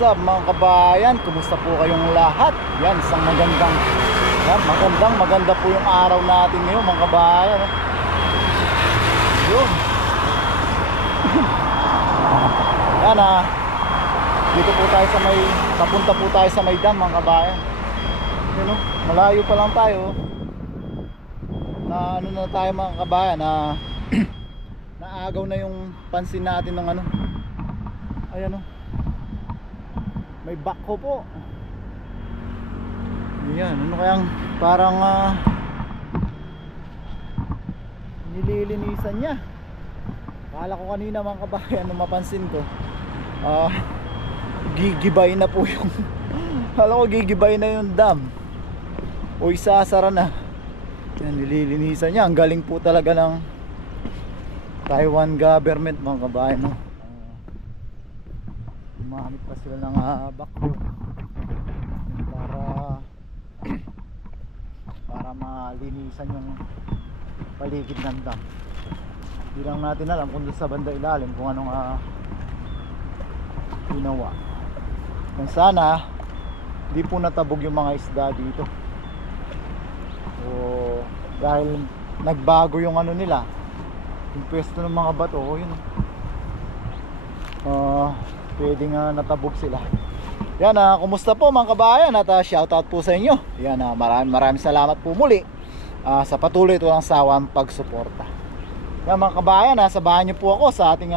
What's up mga kabayan? Kumusta po kayong lahat? Yan, isang maganda po yung araw natin ngayon mga kabayan. Yun. Yan dito po tayo papunta po tayo sa may dam mga kabayan. Yun, malayo pa lang tayo. Na ano na tayo mga kabayan, naagaw na yung pansin natin ng ayan may backhoe po. Yan, kayang parang nililinisan niya. Akala ko kanina mga kabayan nung mapansin ko gigibay na po yung akala ko gigibay na yung dam o isasara na. Yan, nililinisan niya. Ang galing po talaga ng Taiwan government mga kabayan, gumamit pa sila ng backhoe para malinisan yung paligid ng dam. Hindi lang natin alam kung doon sa banda ilalim kung anong ginawa. Kung sana di po natabog yung mga isda dito, o dahil nagbago yung nila, yung pwesto ng mga bato, yun pwedeng natabog sila. Yan, kumusta po mga kabayan, at shoutout po sa inyo. Yan, maraming salamat po muli sa patuloy ito ng sawang pagsuporta. Yan mga kabayan, sabahan nyo po ako sa ating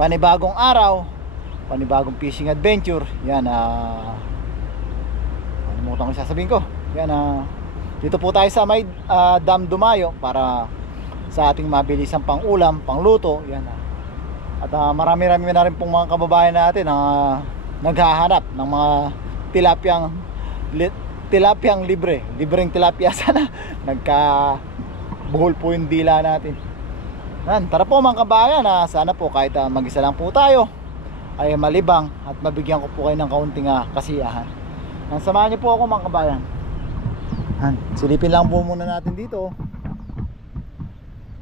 panibagong araw, panibagong fishing adventure. Yan, kalimutan ko sasabihin ko. Yan, dito po tayo sa may Dam Dumayo para sa ating mabilisang pang-ulam, pang-luto. Yan, at marami-rami na rin pong mga kababayan natin na naghahanap ng mga tilapyang libreng tilapia. Sana nagkabuhol po yung dila natin. Yan, tara po mga kabayan, sana po kahit mag-isa lang po tayo ay malibang at mabigyan ko po kayo ng kaunting kasiyahan. Samahan niyo po ako mga kabayan. Yan, silipin lang po muna natin dito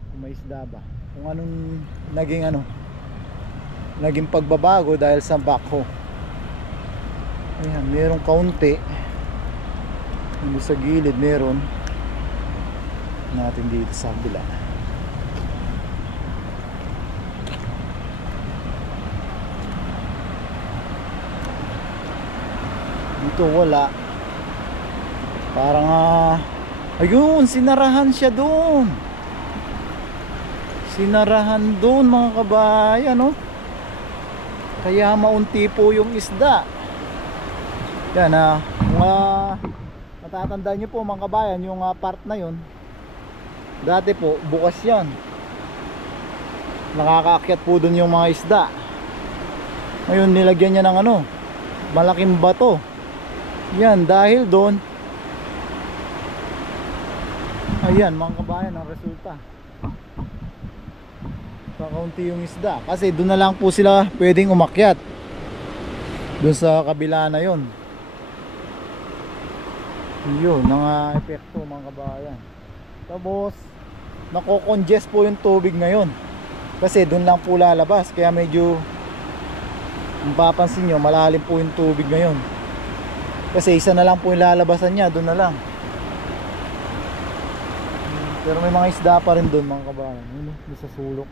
kung may isda ba, kung anong naging pagbabago dahil sa backhoe. Ayan, merong kaunti sa gilid, meron natin dito sa kabila. Dito wala. Parang ayun, sinarahan siya doon. Sinarahan doon mga kabayan, kaya maunti po yung isda. Yan, matatandaan nyo po mga kabayan, yung part na yun dati po bukas yan, nakakaakyat po dun yung mga isda. Ngayon nilagyan niya ng malaking bato. Yan, dahil doon, ayan mga kabayan ang resulta. Kaunti yung isda kasi doon na lang po sila pwedeng umakyat, doon sa kabila na yon. Yun ang epekto mga kabayan. Tapos nako-congest po yung tubig ngayon kasi doon lang po lalabas, kaya medyo mapapansin nyo malalim po yung tubig ngayon kasi isa na lang po yung lalabasan niya, doon na lang. Pero may mga isda pa rin doon mga kabayan, doon sa sulok.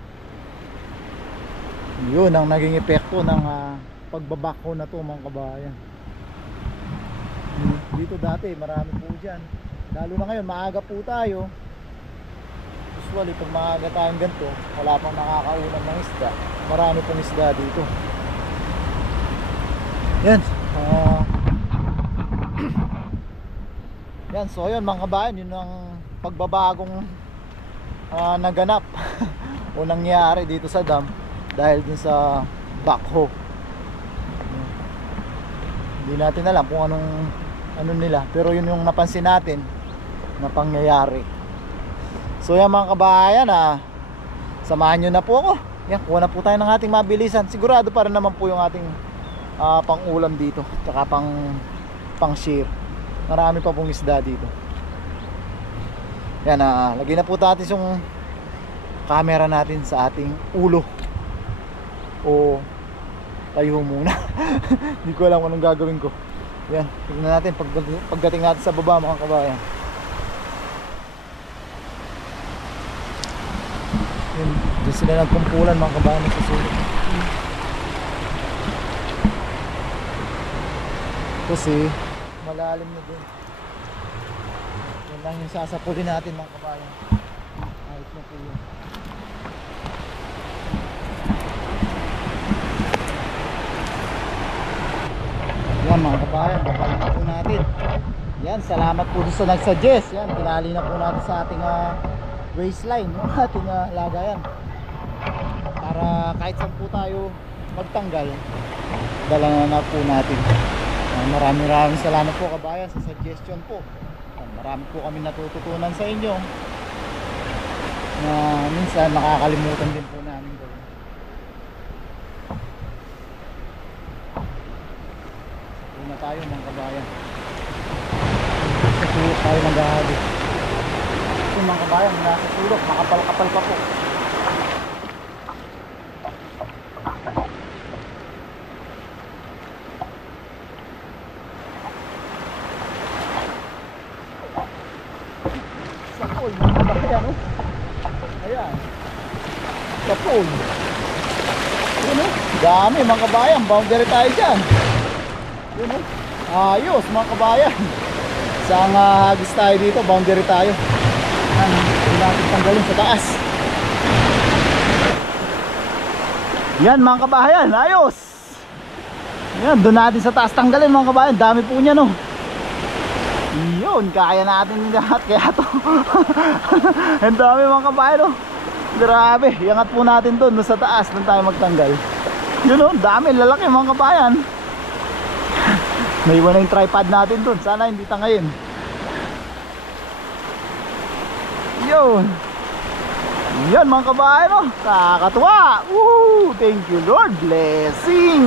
Yun ang naging epekto ng pagbabakhoe na to mga kabayan. Dito dati marami po dyan, lalo na ngayon maaga po tayo. Usually pag maaga tayong ganito, wala pang nakakaulam ng isda, marami pong isda dito. Yan, yan, so yun mga kabayan, yun ang pagbabagong naganap o nangyari dito sa dam dahil dun sa backhoe. Hindi natin alam kung ano nila, pero yun yung napansin natin na pangyayari. So yan mga kabayan, samahan nyo na po ako. Yan, kuha na po tayo ng ating mabilisan. Sigurado pa rin naman po yung ating pang-ulam dito, tsaka pang-share. Marami pa pong isda dito. Yan, lagyan na po natin yung camera natin sa ating ulo o tayo muna. Hindi ko alam kung anong gagawin ko. Yan, tignan natin pagdating natin sa baba mga kabayan. Yun, dyan sila nagkumpulan mga kabayan sa sulok. Kasi malalim na din. Yan lang yung sasapulin natin mga kabayan. Ayos na po yun. Yan mga kabayan, babalik na po natin. Yan, salamat po sa nag-suggest. Yan, tinali na po natin sa ating waistline, yung ating lagayan. Para kahit saan po tayo magtanggal, dala na po natin. Maraming salamat po kabayan sa suggestion po. Marami po kami natututunan sa inyo na minsan nakakalimutan din po namin gawin. Una tayo mga kabayan. Sa sulok tayo mag-ahali. Ito mga kabayan, nasa sulok, makapal-kapal pa po. Sapol mga kabayan, oh. Ayan. Sapol. Yun, oh. Dami mga kabayan, boundary tayo dyan. Yun, oh. Ayos mga kabayan. Isang hagis tayo dito, boundary tayo. Hindi natin tanggalin sa taas. Yan mga kabayan, ayos. Yan, doon natin sa taas tanggalin mga kabayan. Dami po niya, no. Yun, kaya natin lahat. Kaya to ang dami mga kabayan, no. Grabe, iangat po natin doon sa taas. Doon tayo magtanggal. Yun, no, dami, lalaki mga kabayan. May iwan na yung tripod natin doon. Sana hindi tangayin. Yun. Yan mga kabayan, no? Kakatuwa. Woo! Thank you Lord. Blessing.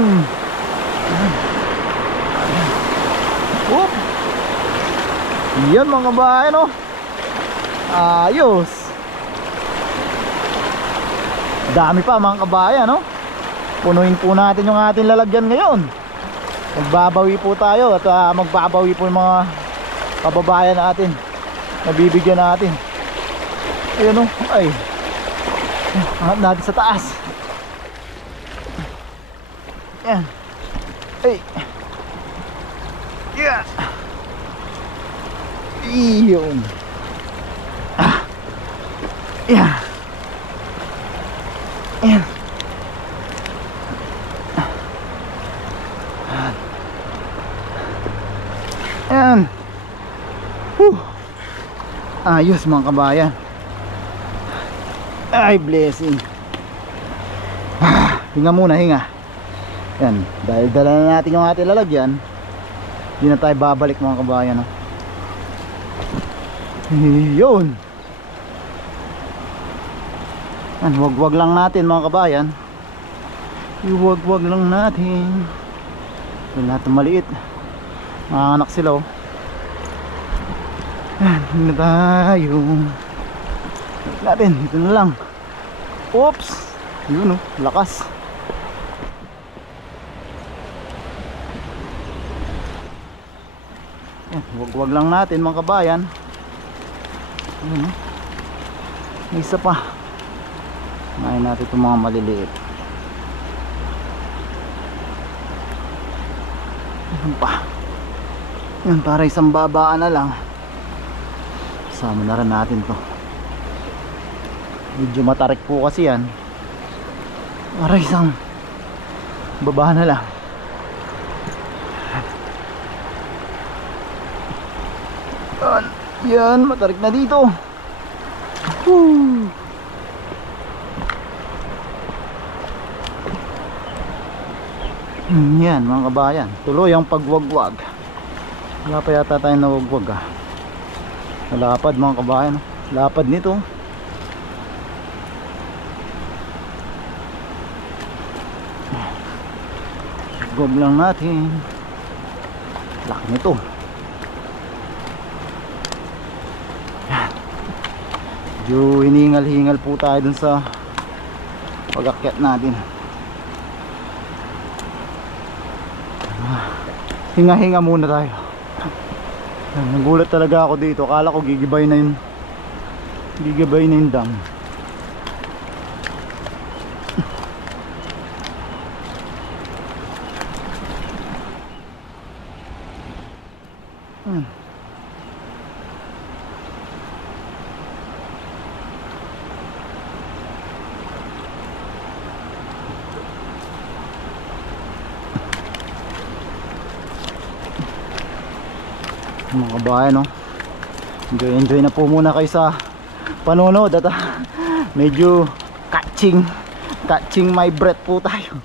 Oop. Yan mga kabayan, no? Ayos. Dami pa mga kabayan, no? Punuin po natin yung ating lalagyan ngayon. Magbabawi po tayo at magbabawi po yung mga kababayan natin. Nabibigyan natin. Ayun, o, ay. Angat natin sa taas. Yan. Ay. Yeah. Iyon. Yeah. Yan. Yan. Ayos mga kabayan. Ay, blessing. Hinga muna, hinga. Yan, dahil dala na natin yung ating lalagyan, hindi na tayo babalik mga kabayan, no? Yun. Yan, wag-wag lang natin mga kabayan. Iwag-wag lang natin. Yung lahat ng maliit, mga anak sila, oh. Yan, hindi na tayo natin, dito na lang. Oops. Yun, oh, lakas. Wag-wag lang natin mga kabayan. Yun, oh. May isa pa. Ngayon natin itong mga maliliit. Yun pa. Yun, para isang babaan na lang. Sama na rin natin to. Medyo matarik po kasi yan. Para isang baba na lang. Yan, matarik na dito. Woo! Yan mga kabayan, tuloy ang pagwagwag. Wala pa yata tayong nawagwag, ah. Lapad mga kabayan, lapad nito. Wag lang natin. Laki nito. Medyo hiningal-hingal po tayo dun sa pag-akyat natin. hinga-hinga muna tayo. Nagulat talaga ako dito, akala ko gigibay na yung dam. Mga kabayan, no? Enjoy na po muna kayo sa panonood at medyo catching my breath po tayo.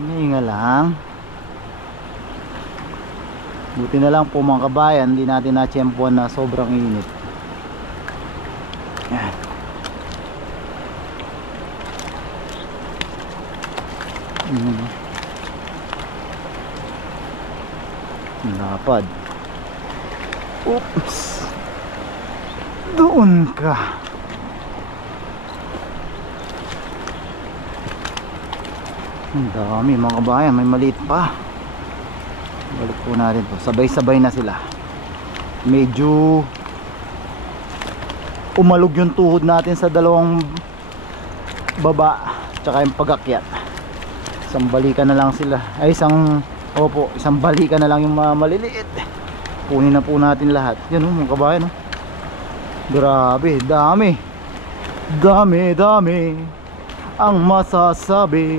Hinga lang. Buti na lang po mga kabayan, hindi natin na-tsempuan na sobrang init. Yan. Lapad. Oops. Doon ka. Ang dami mga kabayan, may maliit pa. Balik po natin to. Sabay-sabay na sila. Medyo umalog yung tuhod natin sa dalawang baba tsaka yung pag-akyat. Isang balikan na lang sila. Ay isang balikan na lang yung maliliit. Punin na po natin lahat. Yan mga kabayan, grabe, dami ang masasabi.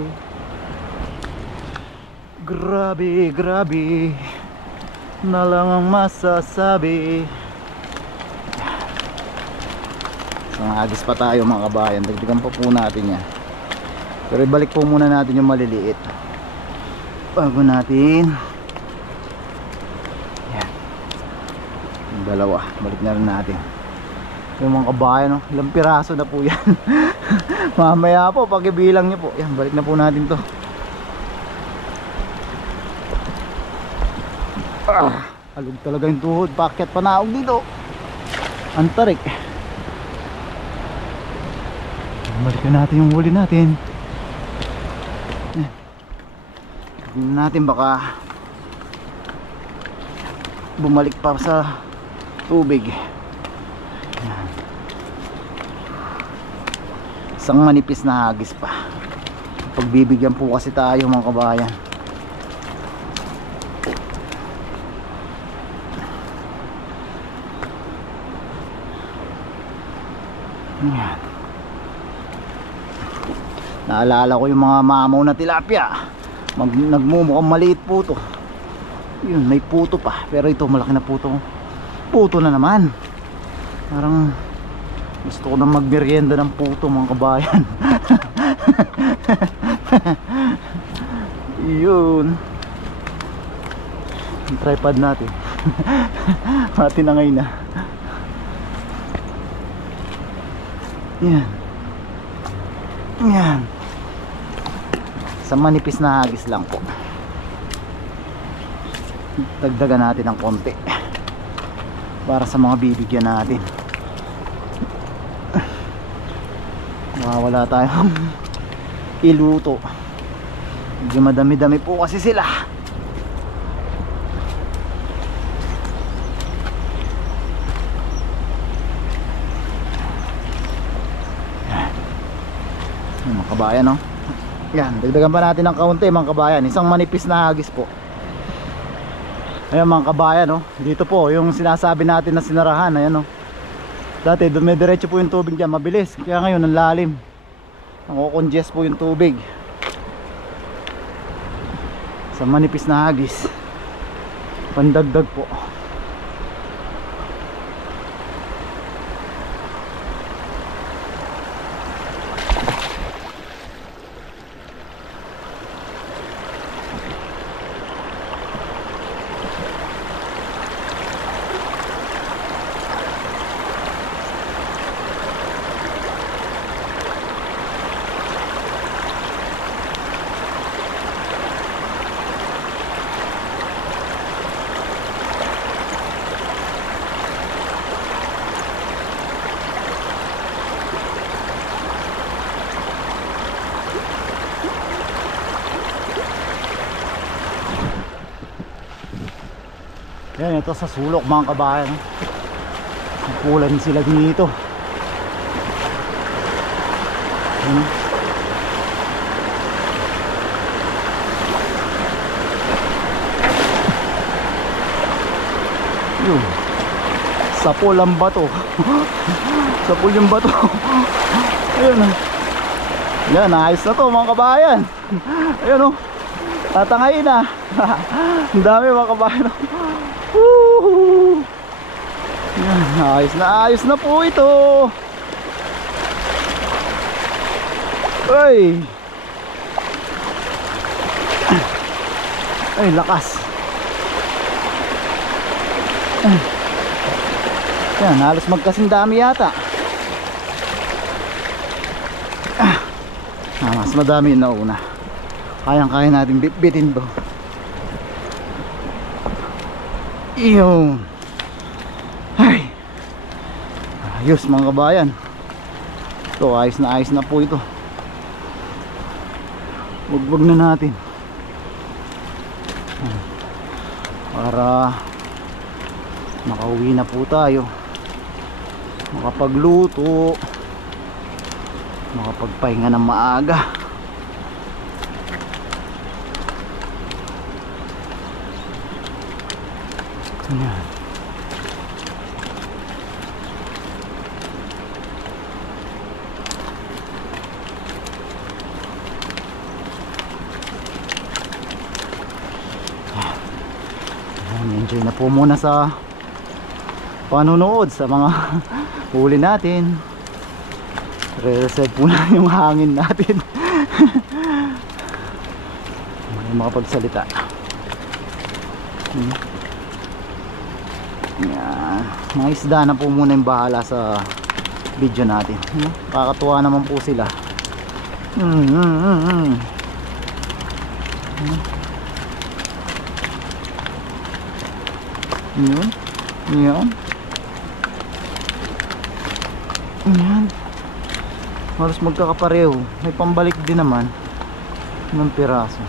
Grabe na lang ang masasabi. Agis pa tayo mga kabayan, dagdagan pa po natin yan. Pero ibalik po muna natin yung maliliit bago natin yan, yung dalawa balik na rin natin yung mga kabayan, no? Ilang piraso na po yan. Mamaya po pakibilang nyo po yan, balik na po natin to. Alog talaga yung tuhod, pakyat panaog dito, antarik. Balikan natin yung huli natin. Natin baka bumalik pa sa tubig. Yan. Isang manipis na hagis pa. Pagbibigyan po kasi tayo mga kabayan. Yan. Naalala ko yung mga mamaw na tilapia. Nagmumukhang maliit po to. Yun, may puto pa. Pero ito malaki na puto. Puto na naman. Parang gusto ko na magmerienda ng puto mga kabayan. Yun. Yung tripod natin. Matinangay na. Yan. Yan. Sa manipis na hagis lang po. Dagdagan natin ng konti para sa mga bibigyan natin. Wala tayong iluto. Medyo madami-dami po kasi sila. Mga kabayan, no? Yan, dagdagan pa natin ng kaunti mga kabayan. Isang manipis na hagis po. Ayan mga kabayan, no? Dito po yung sinasabi natin na sinarahan. Ayan, no? Dati dumidiretso po yung tubig dyan, mabilis. Kaya ngayon ang lalim. Nako-congest po yung tubig. Isang manipis na hagis. Pandagdag po. Yan, ito sa sulok mga kabayan. Kulan sila dito. Yun. Sapol ang bato. Sapol yung bato. Ayun. Yan, ayos na to mga kabayan. Ayun o. Tatangayin na. Ang dami mga kabayan. Woo! Yan, ayos na po ito. Ay. Ay, lakas. Yan, halos magkasing dami yata. Mas madami yung nauna. Kayang-kaya natin bitbitin to. Iyong. Ay. Ayos mga kabayan. Ito, ayos na po ito. Bugbog na natin. Para makauwi na po tayo. Makapagluto. Makapagpahinga ng maaga. Ayan. Enjoy na po muna sa panonood sa mga huli natin. Re-reset po na yung hangin natin. Makapagsalita. Yan. Mga isda na po muna yung bahala sa video natin. Kakatuwa naman po sila. Yun. Yan. Yan. Halos magkakapareho. May pambalik din naman ng piraso.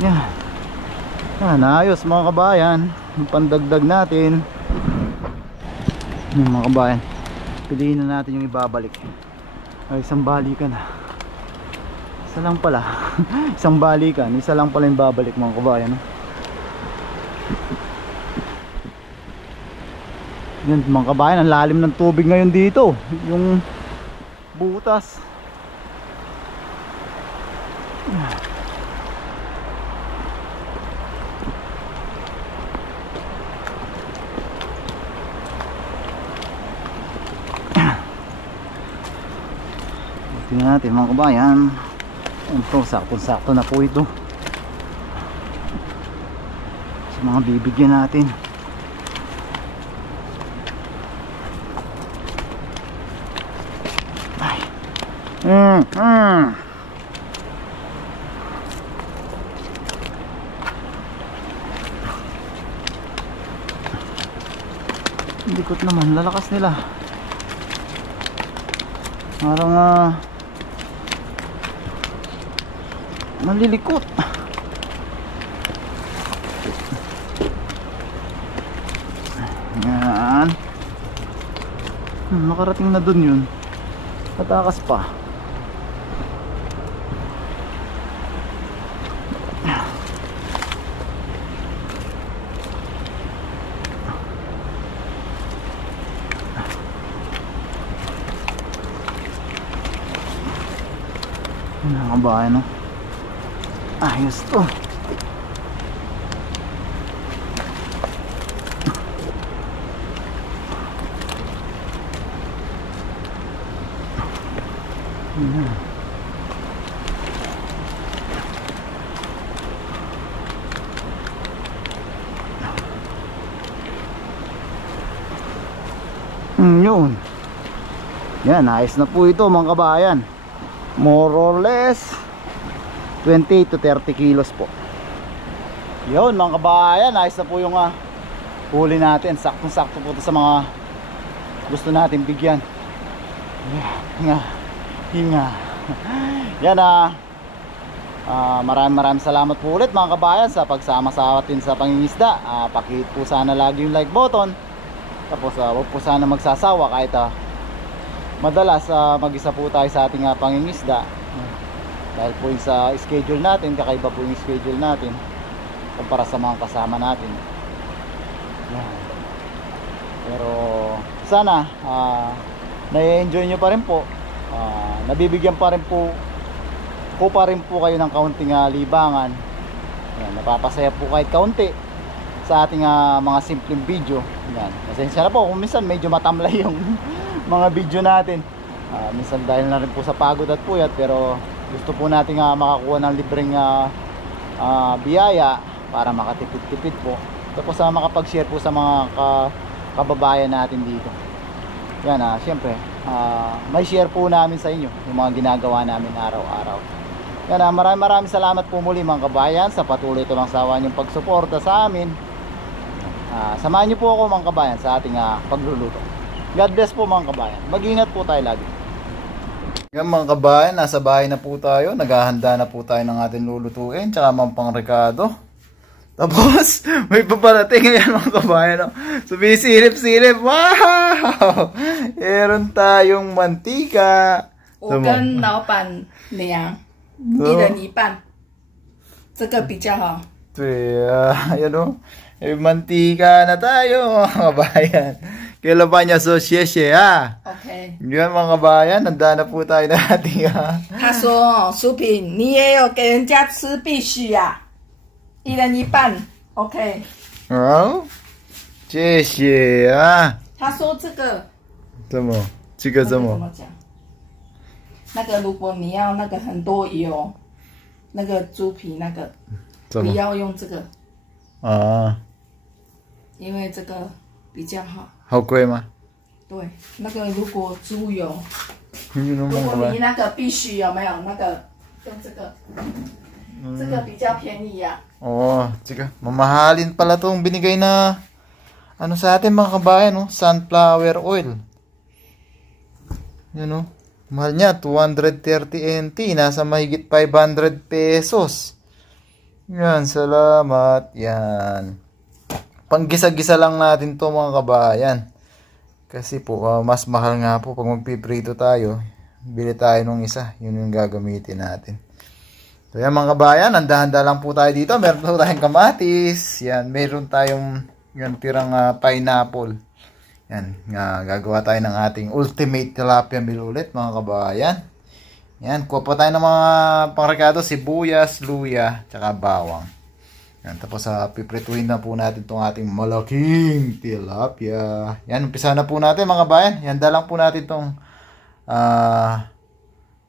Yan. Yan, ayos mga kabayan. Yung pandagdag natin. Yung mga kabayan, piliin na natin yung ibabalik. Ay, isang balikan na. Isa lang pala. Isang balikan. Isa lang pala yung babalik mga kabayan. Yan mga kabayan, ang lalim ng tubig ngayon dito. Yung butas. Tingnan natin mga kabayan. Ito, sakto-sakto na po ito sa mga bibigyan natin. Likot naman, lalakas nila. Parang nalilikot. Yan. Nakarating na dun yun. Patakas pa. Nakabahay no. Ayos to. Yun. Yan, ayos na po ito mga kabayan. More or less 20 to 30 kilos po. Yun mga kabayan, ayos na po yung huli natin. Saktong-sakto po ito sa mga gusto natin bigyan. Hinga. Yan Maraming salamat po ulit mga kabayan sa pagsama sa atin sa pangingisda. Pakihit po sana lagi yung like button. Tapos huwag po sana magsasawa kahit madalas mag-isa po tayo sa ating pangingisda. Dahil po yung sa schedule natin, kakaiba po yung schedule natin kumpara sa mga kasama natin. Pero sana na-enjoy nyo pa rin po, nabibigyan pa rin po kayo ng kaunting libangan. Yan, napapasaya po kahit kaunti sa ating mga simpleng video. Yan, pasensya na po kung minsan medyo matamlay yung mga video natin, minsan dahil na rin po sa pagod at puyat, pero gusto po natin makakuha ng libreng biyaya para makatipid-tipid po. Tapos makapag-share po sa mga kababayan natin dito. Yan, syempre may share po namin sa inyo yung mga ginagawa namin araw-araw. Yan, maraming salamat po muli mga kabayan sa patuloy ito lang sawa niyong pagsuporta sa amin. Samahan niyo po ako mga kabayan sa ating pagluluto. God bless po mga kabayan. Mag-ingat po tayo lagi. Yan mga kabayan, nasa bahay na po tayo. Naghahanda na po tayo ng ating lulutuin, tsaka mampang rekado. Tapos may paparating ngayon mga kabayan, sumisilip-silip. Wow! Meron tayong mantika. 我跟老板娘一人一半，这个比较好。 Ayan may mantika na tayo mga kabayan. Kailan pa niya so sheshe OK。 Yan mga kabayan, handa na po tayo na ating 他说：“淑萍，你也有给人家吃，必须呀，一人一半。”OK。 哦，谢谢他说这个怎么？这个怎么？ 怎么讲？那个如果你要那个很多油，那个猪皮那个不要用这个因为这个比较好。好贵吗？对，那个如果猪油，如如果你那个必须有没有那个用这个，这个比较便宜呀。 Sige. Mamahalin pala tong binigay na sa atin mga kabayan, sunflower oil. Yan mahal niya, 230 NT, nasa mahigit 500 pesos. Yan, salamat. Yan. Panggisa-gisa lang natin to mga kabayan. Kasi po, mas mahal nga po pag magpiprito tayo. Bili tayo nung isa. Yun yung gagamitin natin. So yan mga kabayan, handa-handa lang po tayo dito. Meron po tayong kamatis. Yan, meron tayong tirang pineapple. Yan, gagawa tayo ng ating ultimate tilapia meal ulit mga kabayan. Yan, kuha po tayo ng mga pangrekado, sibuyas, luya, tsaka bawang. Yan, tapos piprituhin na po natin itong ating malaking tilapia. Yan, umpisa na po natin mga kabayan. Handa lang po natin itong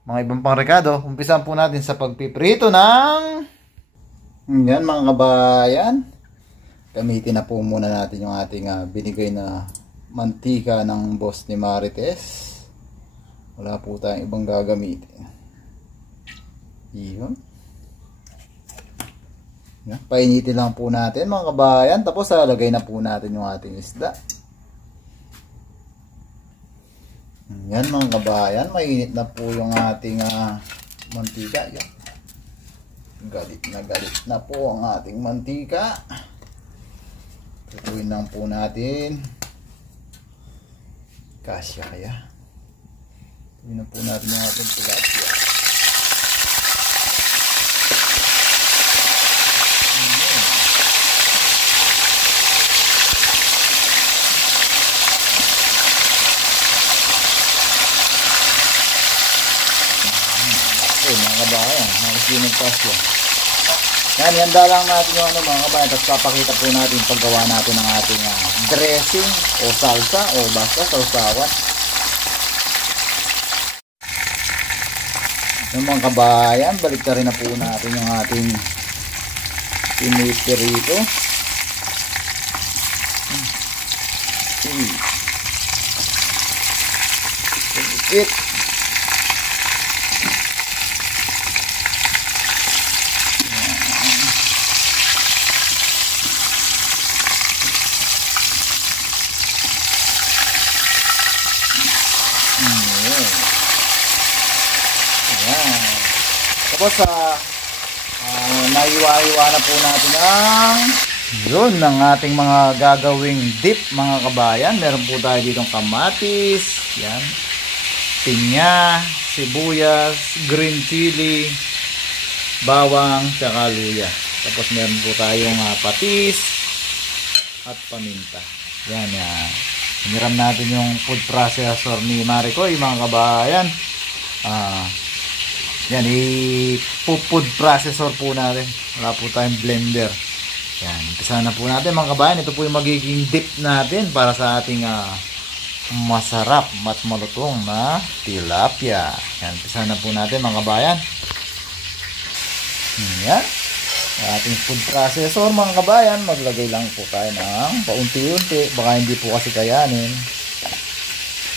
mga ibang pangrekado. Umpisahan po natin sa pagpiprito ng yan mga kabayan. Gamitin na po muna natin yung ating binigay na mantika ng boss ni Marites. Wala po tayong ibang gagamitin. Iyon. Yan, painitin lang po natin mga kabayan. Tapos lalagay na po natin yung ating isda. Yan mga kabayan, mainit na po yung ating mantika. Yan. Galit na po ang ating mantika. Tutuin lang po natin. Kasya kaya. Tutuin na po natin yung ating tilapia. Mga kabayan, halos din ng pasyo. Yan, handa lang natin yung mga kabayan. Tapos papakita po natin paggawa natin ng ating dressing o salsa o basta sausawan. Yung mga kabayan, balik na rin na po natin yung ating piniste rito. It. Tapos hiwa-hiwa na po natin ang ating mga gagawing dip mga kabayan. Meron po tayo ditong kamatis, yan, pinya, sibuyas, green chili, bawang, tsaka luya. Tapos meron po tayong patis at paminta. Yan, yan. Hiniram natin yung food processor ni Maricoy mga kabayan. Yan, i-food processor po natin. Wala po tayong blender. Yan, umpisa na po natin mga kabayan. Ito po yung magiging dip natin para sa ating masarap at malutong na tilapia. Yan, umpisa na po natin mga kabayan. Yan, ating food processor mga kabayan. Maglagay lang po tayo ng paunti-unti. Baka hindi po kasi kayanin.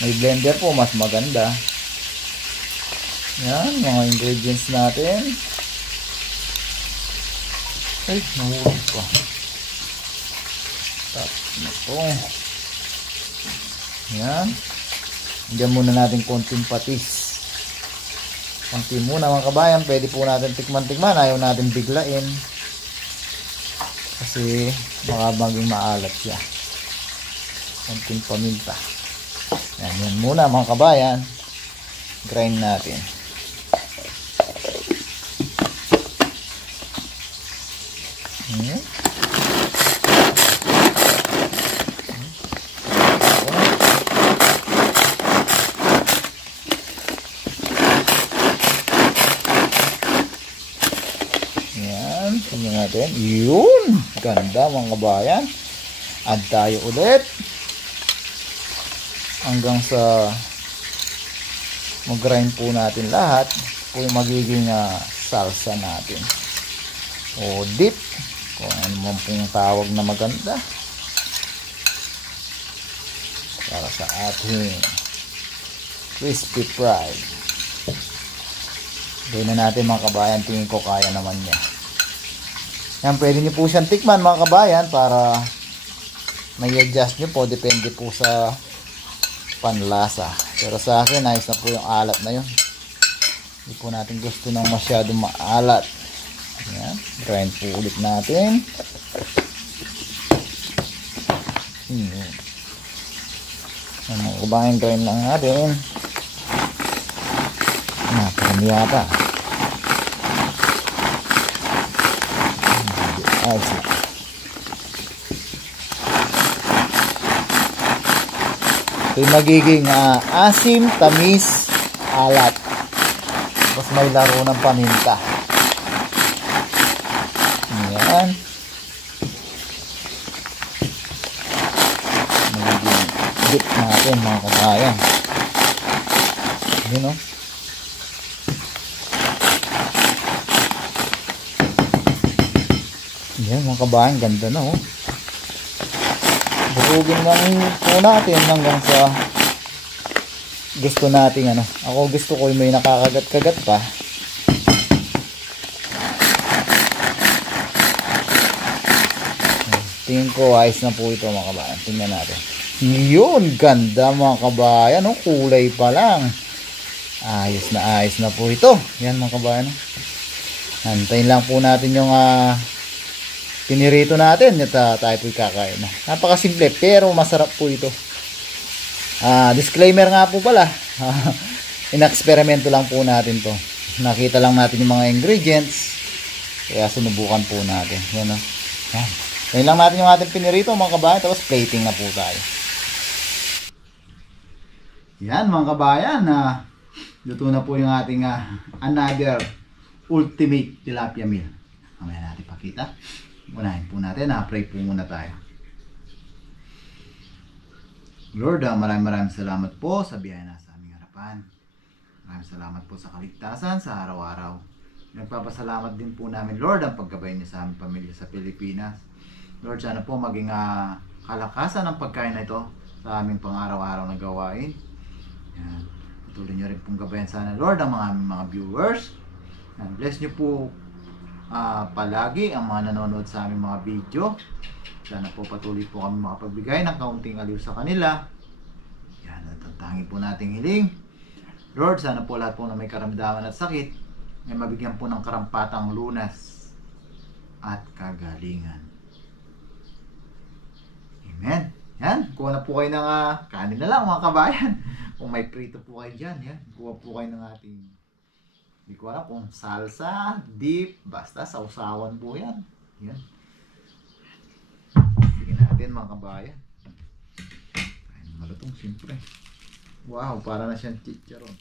May blender po, mas maganda. Yan, mga ingredients natin. Ay, nahulog pa. Tap na po. Yan. Hanggang muna natin konting patis. Konti muna mga kabayan. Pwede po natin tikman-tikman. Ayaw natin biglain. Kasi baka maging maalat siya. Konting paminta. Yan, yan muna mga kabayan. Grind natin. Yan. Tingnan natin. Yun. Ganda mga kabayan. Add tayo ulit. Hanggang sa mag-grind po natin lahat. Po yung magiging salsa natin. O dip. Kung ano man pong tawag na maganda. Para sa ating crispy fried. Gawin na natin mga kabayan. Tingin ko kaya naman niya. Yan, pwede nyo po siyang tikman mga kabayan para may adjust nyo po. Depende po sa panlasa. Pero sa akin, ayos na po yung alat na yun. Hindi po natin gusto ng masyadong maalat. Yan, grind po ulit natin. Yan, mga kabayan, grind lang natin. Nakarami yata. Ayos na. Ito yung magiging asim, tamis, alat. Tapos may laro ng paminta. Ayan. Magiging dip natin mga kabayan. Yun o. Ayan mga kabayan, ganda na o. Burugin lang po natin hanggang sa gusto natin Ako gusto ko yung may nakakagat-kagat pa. Tingin ko ayos na po ito mga kabayan. Tingnan natin. Yun, ganda mga kabayan. Kulay pa lang. Ayos na po ito. Yan mga kabayan. Antayin lang po natin yung pinirito natin at tayo po'y kakain na. Napakasimple pero masarap po ito. Disclaimer nga po pala. Ineksperimento lang po natin to. Nakita lang natin yung mga ingredients. Kaya sinubukan po natin. Yan o. Yan. Yan lang natin yung ating pinirito mga kabayan. Tapos plating na po tayo. Yan mga kabayan. Luto na po yung ating another ultimate tilapia meal. Mamaya natin pakita. Unahin po natin, pray po muna tayo. Lord, maraming salamat po sa biyaya na sa aming harapan. Maraming salamat po sa kaligtasan sa araw-araw. Nagpapasalamat din po namin, Lord, ang paggabay niyo sa aming pamilya sa Pilipinas. Lord, sana po maging kalakasan ang pagkain na ito sa aming pang-araw-araw na gawain. Yan. Patuloy niyo rin pong gabayan sana, Lord, ang mga viewers. Yan. Bless niyo po palagi ang mga nanonood sa aming mga video. Sana po patuloy po kami makapagbigay ng kaunting aliw sa kanila. Yan, natatangin po nating hiling. Lord, sana po lahat po na may karamdaman at sakit ay mabigyan po ng karampatang lunas at kagalingan. Amen. Yan, kuha na po kayo ng kanin na lang mga kabayan. Kung may prito po kayo dyan, yan, kuha po kayo ng ating, hindi ko alam kung salsa, dip, basta sausawan po yan. Yan. Sige natin mga kabayan. Ay, malutong siyempre. Wow, para na siyang chicharon.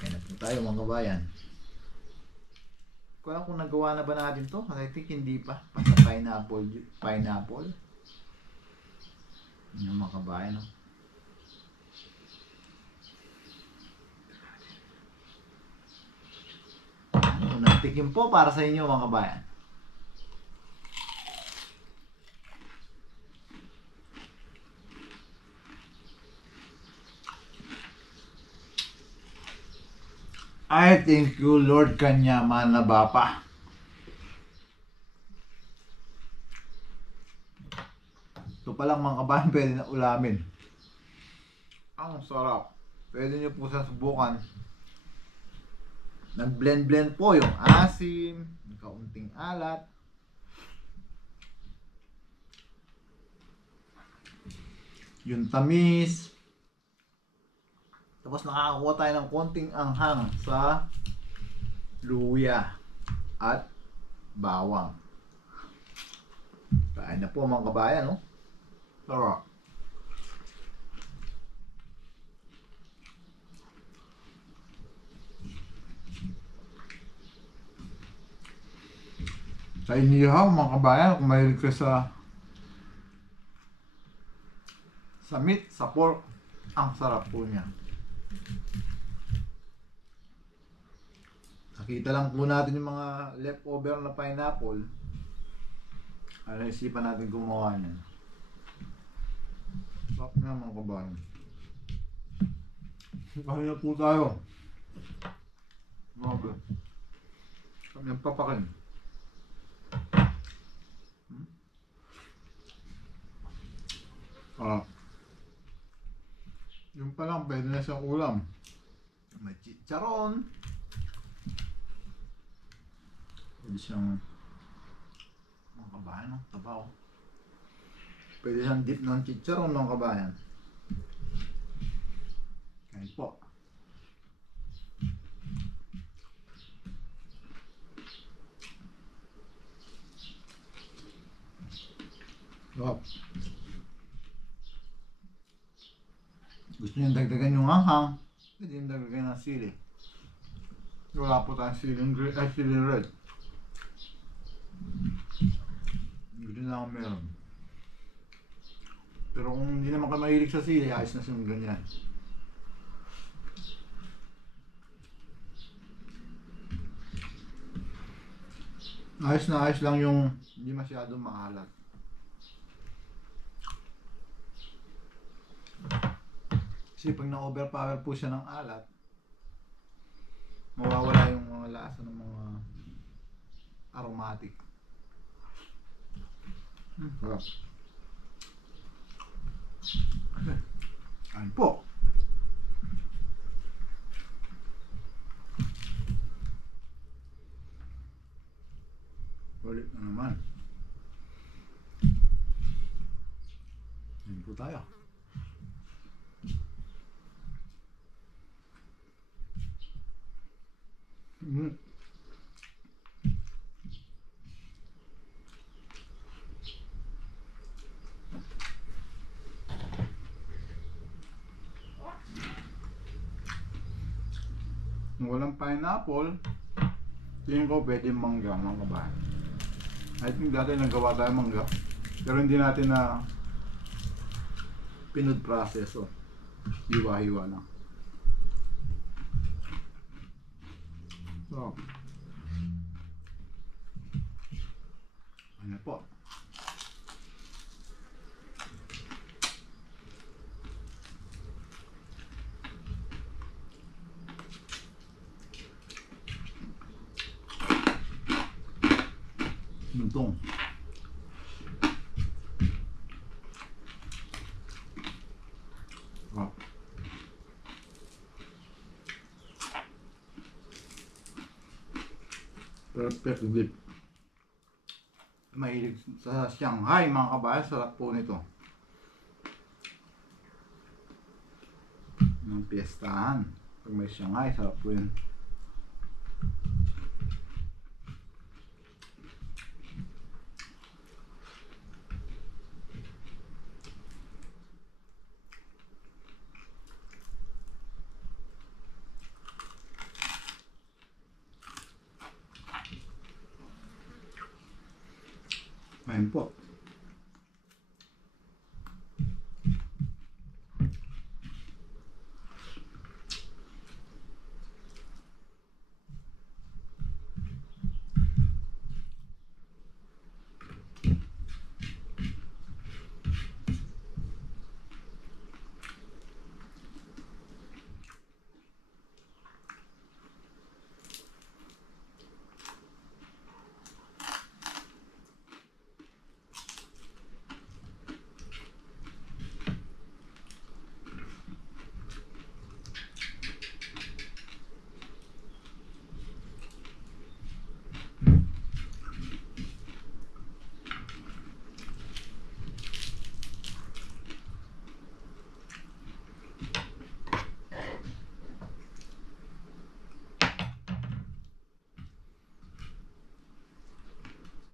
Kaya na po tayo mga kabayan. Kung alam kung nagawa na ba natin to, I think hindi pa. Basta pineapple. Yung mga kabayan. No? Unang tikim po para sa inyo mga kabayan. I thank you Lord Kanyaman na Bapa. Ito palang mga kabayan pwede na ulamin. Ang sarap. Pwede nyo po subukan. Nag-blend po yung asim, yung kaunting alat. Yung tamis. Tapos nakakakuha tayo ng konting anghang sa luya at bawang. Kain na po mga kabayan, no? Sarap. Sa inihaw mga kabayan, kung mahilig ka sa meat, sa pork, ang sarap po niya. Nakita lang po natin yung mga leftover na pineapple. Ano, isipan natin gumawa niyan. Sarap nga mga kabayan. Kaya na po tayo. Grabe. Kami ang papakin. Yung pa lang, pwede na siyang ulam. May chicharon. Pwede siyang mga kabayan, no? Tabaw. Pwede siyang dip ng chicharon mga kabayan. Kain po. Sarap. Gusto nyo dagdagan yung hanghang, pwede yung dagdagan ng sili. Wala po tayong siling red. Gusto na ako meron. Pero kung hindi naman kayo mahilig sa sili, ayos na siyang ganyan. Ayos na ayos lang yung hindi masyadong maalat. Kasi pag na-overpower po siya ng alat, mawawala yung mga lasa ng mga aromatic. Sarap. Kain po. Ulit na naman. Kain po tayo. Kung walang pineapple, tingin ko pwede mangga mga kabayan. I think dati nagawa tayo mangga, pero hindi natin na pinod process, oh. Hiwa-hiwa lang. So, ano po? Lutong. Oh. Spec dip. Mahilig sa Shanghai mga kabayan, sarap po nito. Ng piyestahan. Pag may Shanghai, sarap po yun. Ayun po.